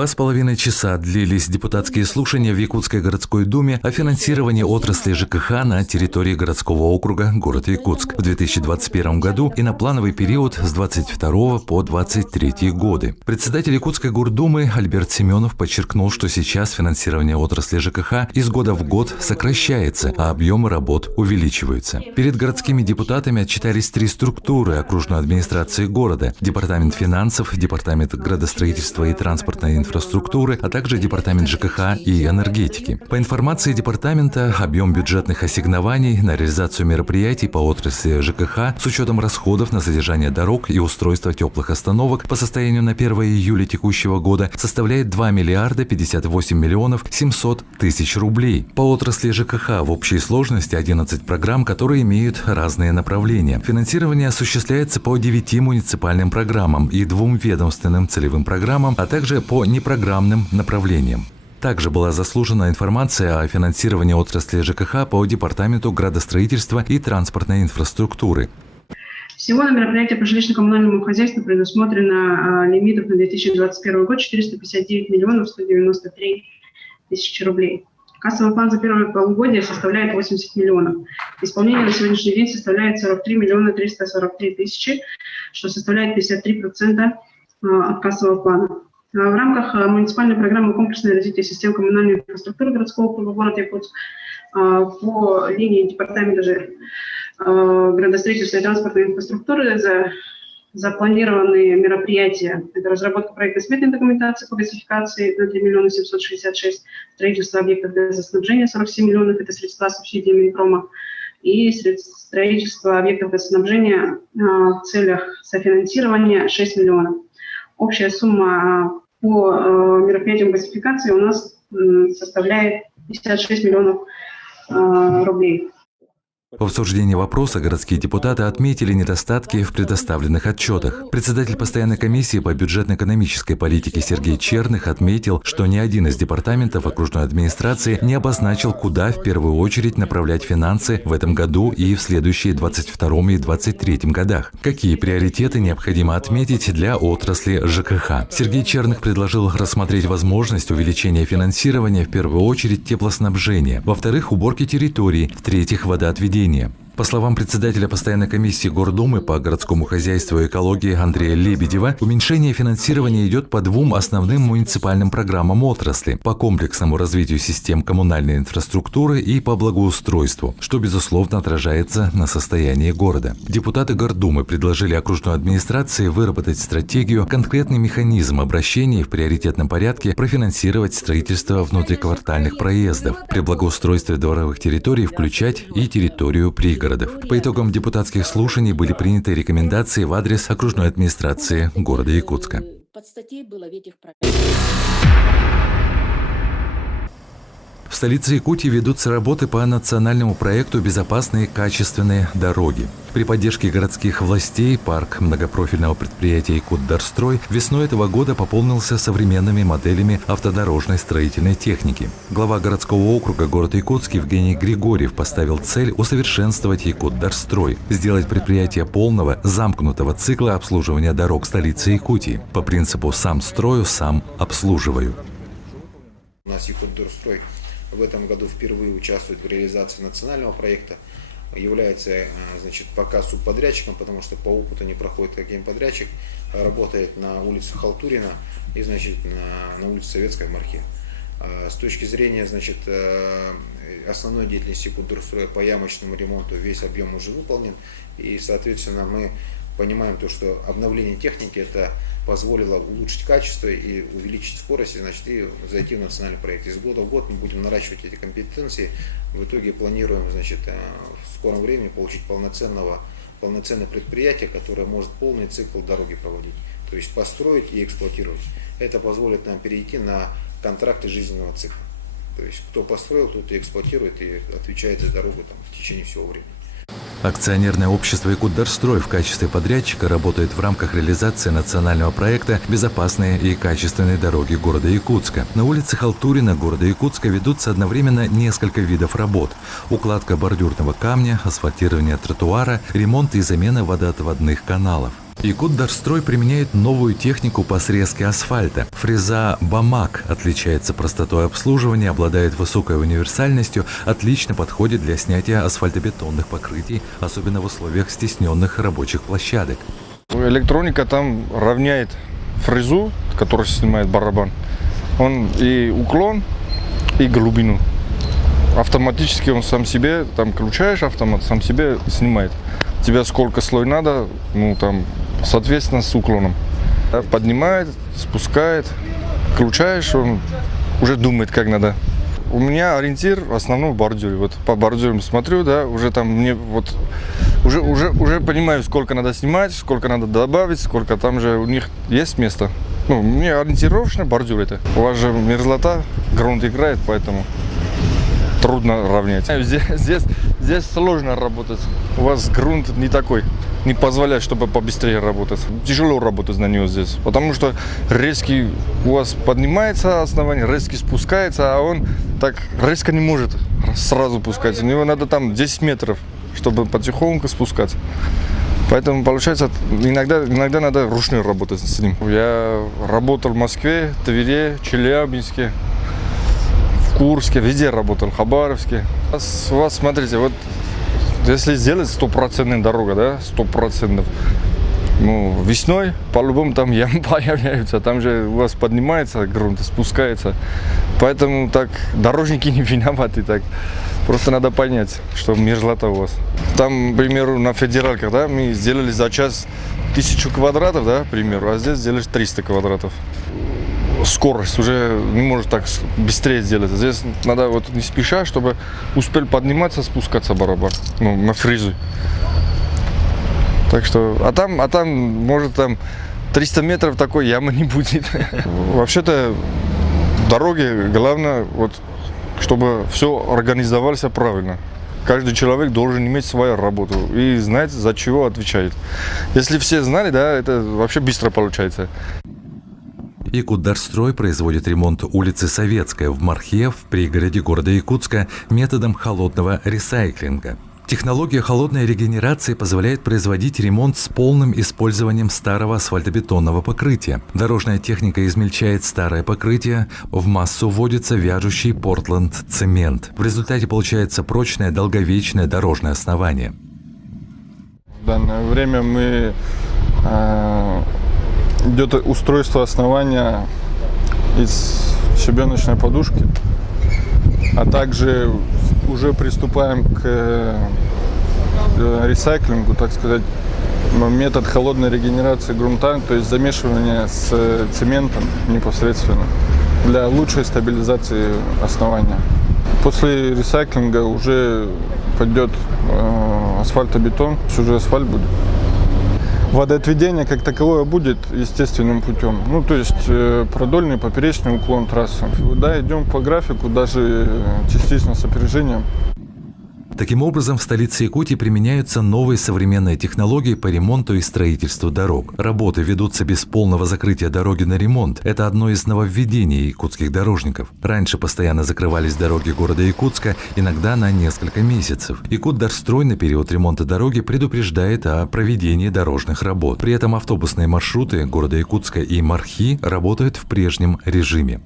2,5 часа длились депутатские слушания в Якутской городской думе о финансировании отрасли ЖКХ на территории городского округа город Якутск в 2021 году и на плановый период с 22 по 23 годы. Председатель Якутской гордумы Альберт Семенов подчеркнул, что сейчас финансирование отрасли ЖКХ из года в год сокращается, а объемы работ увеличиваются. Перед городскими депутатами отчитались 3 структуры окружной администрации города: Департамент финансов, Департамент градостроительства и транспортной инфраструктуры, а также Департамент ЖКХ и энергетики. По информации департамента, объем бюджетных ассигнований на реализацию мероприятий по отрасли ЖКХ с учетом расходов на содержание дорог и устройство теплых остановок по состоянию на 1 июля текущего года составляет 2 миллиарда 58 миллионов 700 тысяч рублей. По отрасли ЖКХ в общей сложности 11 программ, которые имеют разные направления. Финансирование осуществляется по 9 муниципальным программам и 2 ведомственным целевым программам, а также по непрограммным направлениям. Также была заслужена информация о финансировании отрасли ЖКХ по Департаменту градостроительства и транспортной инфраструктуры. Всего на мероприятие по жилищно-коммунальному хозяйству предусмотрено лимитов на 2021 год 459 миллионов 193 тысячи рублей. Кассовый план за первое полугодие составляет 80 миллионов. Исполнение на сегодняшний день составляет 43 миллиона 343 тысячи, что составляет 53% от кассового плана. В рамках муниципальной программы «Комплексное развитие систем коммунальной инфраструктуры городского округа города Якутск» по линии Департамента градостроительства и транспортной инфраструктуры запланированные мероприятия. Это разработка проектно-сметной документации по газификации на 3 миллиона 766, строительство объектов газоснабжения 47 миллионов, это средства субсидий Минпрома, и строительство объектов газоснабжения в целях софинансирования 6 миллионов. Общая сумма по мероприятиям газификации у нас составляет 56 миллионов рублей. В обсуждении вопроса городские депутаты отметили недостатки в предоставленных отчетах. Председатель постоянной комиссии по бюджетно-экономической политике Сергей Черных отметил, что ни один из департаментов окружной администрации не обозначил, куда в первую очередь направлять финансы в этом году и в следующие 2022 и 2023 годах. Какие приоритеты необходимо отметить для отрасли ЖКХ? Сергей Черных предложил рассмотреть возможность увеличения финансирования в первую очередь теплоснабжения, во-вторых, уборки территорий, в-третьих, водоотведения. По словам председателя постоянной комиссии Гордумы по городскому хозяйству и экологии Андрея Лебедева, уменьшение финансирования идет по 2 основным муниципальным программам отрасли: по комплексному развитию систем коммунальной инфраструктуры и по благоустройству, что, безусловно, отражается на состоянии города. Депутаты Гордумы предложили окружной администрации выработать стратегию, конкретный механизм обращения в приоритетном порядке профинансировать строительство внутриквартальных проездов, при благоустройстве дворовых территорий включать и территорию пригородов. По итогам депутатских слушаний были приняты рекомендации в адрес окружной администрации города Якутска. В столице Якутии ведутся работы по национальному проекту «Безопасные качественные дороги». При поддержке городских властей парк многопрофильного предприятия «Якутдорстрой» весной этого года пополнился современными моделями автодорожной строительной техники. Глава городского округа города Якутск Евгений Григорьев поставил цель усовершенствовать «Якутдорстрой», сделать предприятие полного, замкнутого цикла обслуживания дорог столицы Якутии по принципу «сам строю, сам обслуживаю». У нас «Якутдорстрой» в этом году впервые участвует в реализации национального проекта, является, пока субподрядчиком, потому что по опыту не проходит как генподрядчик, работает на улице Халтурина и, на улице Советской в Мархе. С точки зрения, основной деятельности «Якутдорстроя» по ямочному ремонту весь объем уже выполнен, и, соответственно, мы понимаем то, что обновление техники это позволило улучшить качество и увеличить скорость, и зайти в национальный проект. Из года в год мы будем наращивать эти компетенции. В итоге планируем, в скором времени получить полноценное предприятие, которое может полный цикл дороги проводить. То есть построить и эксплуатировать. Это позволит нам перейти на контракты жизненного цикла. То есть кто построил, тот и эксплуатирует и отвечает за дорогу в течение всего времени. Акционерное общество «Якутдорстрой» в качестве подрядчика работает в рамках реализации национального проекта «Безопасные и качественные дороги города Якутска». На улице Халтурина города Якутска ведутся одновременно несколько видов работ: укладка бордюрного камня, асфальтирование тротуара, ремонт и замена водоотводных каналов. Якутдорстрой применяет новую технику по срезке асфальта. Фреза «Бамак» отличается простотой обслуживания, обладает высокой универсальностью, отлично подходит для снятия асфальтобетонных покрытий, особенно в условиях стесненных рабочих площадок. Электроника там равняет фрезу, которая снимает барабан. Он и уклон, и глубину. Автоматически он сам себе, там включаешь автомат, сам себе снимает. Тебе сколько слой надо, ну там, соответственно, с уклоном. Поднимает, спускает, включаешь, он уже думает, как надо. У меня ориентир в основном в бордюре. Вот по бордюрам смотрю, да, уже там мне вот уже понимаю, сколько надо снимать, сколько надо добавить, сколько там же у них есть место. Ну, мне ориентировочно бордюр это. У вас же мерзлота, грунт играет, поэтому трудно равнять. Здесь сложно работать. У вас грунт не такой, не позволяет, чтобы побыстрее работать. Тяжело работать на него здесь, потому что резкий у вас поднимается основание, резкий спускается, а он так резко не может сразу пускать. У него надо там 10 метров, чтобы потихоньку спускаться. Поэтому получается, иногда надо ручной работать с ним. Я работал в Москве, Твери, Челябинске, в Курске, везде работал, в Хабаровске. У вас, смотрите, вот если сделать 100% дорога, да, 100%, ну, весной по-любому там ямы появляются, там же у вас поднимается грунт, спускается. Поэтому так дорожники не виноваты, так. Просто надо понять, что мерзлота у вас. Там, к примеру, на федералках, да, мы сделали за час 1000 квадратов, да, к примеру, а здесь сделали 300 квадратов. Скорость уже не может так быстрее сделать. Здесь надо вот не спеша, чтобы успел подниматься, спускаться барабан, ну, на фрезу. Так что, а там, может, там 300 метров такой ямы не будет. Вообще-то, дороги, главное, вот, чтобы все организовалось правильно. Каждый человек должен иметь свою работу и знать, за чего отвечает. Если все знали, да, это вообще быстро получается. Якутдорстрой производит ремонт улицы Советская в Мархе, в пригороде города Якутска, методом холодного ресайклинга. Технология холодной регенерации позволяет производить ремонт с полным использованием старого асфальтобетонного покрытия. Дорожная техника измельчает старое покрытие, в массу вводится вяжущий Портленд-цемент. В результате получается прочное, долговечное дорожное основание. В данное время идет устройство основания из щебеночной подушки, а также уже приступаем к ресайклингу, так сказать, метод холодной регенерации грунта, то есть замешивание с цементом непосредственно для лучшей стабилизации основания. После ресайклинга уже пойдет асфальтобетон, уже асфальт будет. Водоотведение как таковое будет естественным путем. Ну, то есть продольный, поперечный уклон трассы. Да, идем по графику, даже частично с опережением. Таким образом, в столице Якутии применяются новые современные технологии по ремонту и строительству дорог. Работы ведутся без полного закрытия дороги на ремонт. Это одно из нововведений якутских дорожников. Раньше постоянно закрывались дороги города Якутска, иногда на несколько месяцев. Якутдорстрой на период ремонта дороги предупреждает о проведении дорожных работ. При этом автобусные маршруты города Якутска и Мархи работают в прежнем режиме.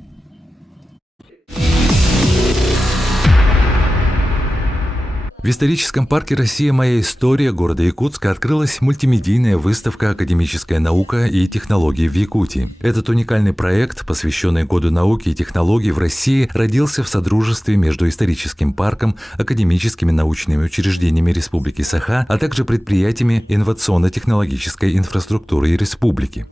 В историческом парке «Россия. Моя история» города Якутска открылась мультимедийная выставка «Академическая наука и технологии в Якутии». Этот уникальный проект, посвященный Году науки и технологий в России, родился в содружестве между историческим парком, академическими научными учреждениями Республики Саха, а также предприятиями инновационно-технологической инфраструктуры республики.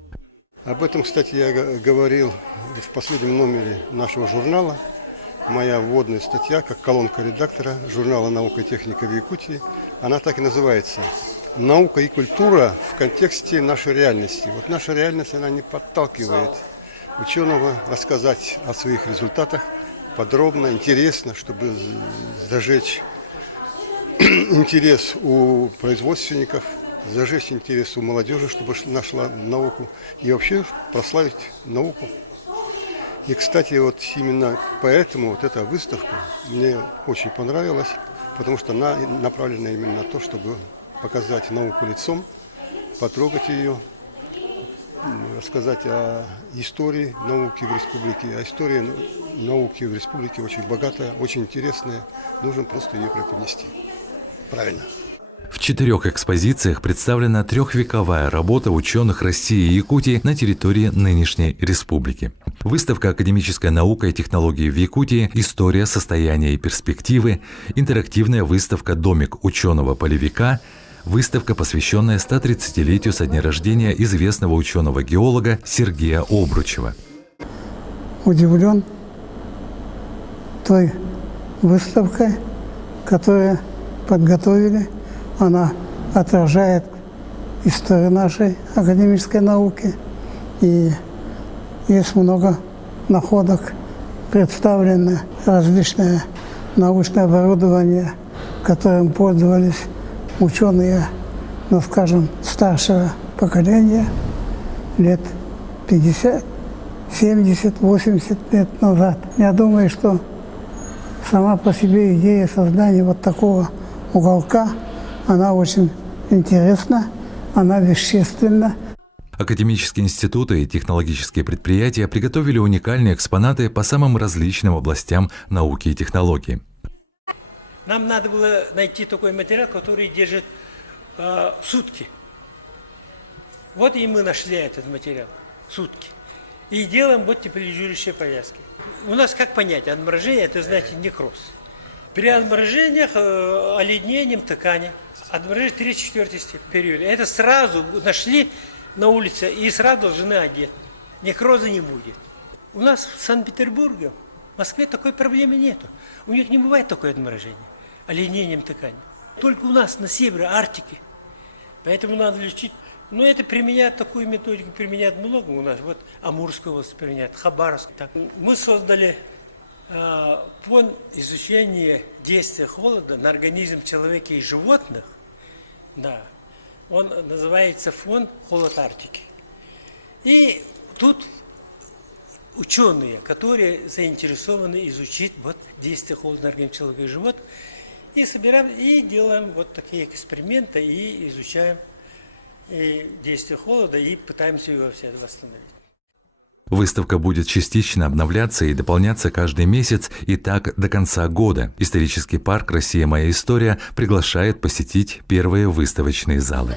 Об этом, кстати, я говорил в последнем номере нашего журнала. Моя вводная статья, как колонка редактора журнала «Наука и техника в Якутии», она так и называется «Наука и культура в контексте нашей реальности». Вот наша реальность, она не подталкивает ученого рассказать о своих результатах подробно, интересно, чтобы зажечь интерес у производственников, зажечь интерес у молодежи, чтобы нашла науку и вообще прославить науку. И, кстати, вот именно поэтому вот эта выставка мне очень понравилась, потому что она направлена именно на то, чтобы показать науку лицом, потрогать ее, рассказать о истории науки в республике. А история науки в республике очень богатая, очень интересная. Нужно просто ее преподнести. Правильно. В 4 экспозициях представлена трехвековая работа ученых России и Якутии на территории нынешней республики. Выставка «Академическая наука и технологии в Якутии. История, состояние и перспективы», интерактивная выставка «Домик ученого-полевика», выставка, посвященная 130-летию со дня рождения известного ученого-геолога Сергея Обручева. Удивлен той выставкой, которую подготовили. Она отражает историю нашей академической науки. И есть много находок, представлено различное научное оборудование, которым пользовались ученые, ну, скажем, старшего поколения лет 50, 70, 80 лет назад. Я думаю, что сама по себе идея создания вот такого уголка, она очень интересна, она вещественна. Академические институты и технологические предприятия приготовили уникальные экспонаты по самым различным областям науки и технологий. Нам надо было найти такой материал, который держит сутки. Вот и мы нашли этот материал, сутки. И делаем вот теплолизирующие повязки. У нас как понять, отморожение, это, знаете, некроз. При отморожениях оледнением ткани, отморожение 3-4 периода. Это сразу нашли на улице и сразу должны одеть. Некроза не будет. У нас в Санкт-Петербурге, в Москве такой проблемы нету. У них не бывает такое отморожение оледнением ткани. Только у нас на севере, Арктике. Поэтому надо лечить. Но это применяют, такую методику применяют много у нас. Вот Амурская область применяет, Хабаровск. Так. Мы создали фонд изучения действия холода на организм человека и животных. Да. Он называется фонд «Холод Арктики». И тут ученые, которые заинтересованы изучить вот действие холода на организм человека и животных, и собираем, и делаем вот такие эксперименты, и изучаем действие холода, и пытаемся его все восстановить. Выставка будет частично обновляться и дополняться каждый месяц, и так до конца года. Исторический парк «Россия. Моя история» приглашает посетить первые выставочные залы.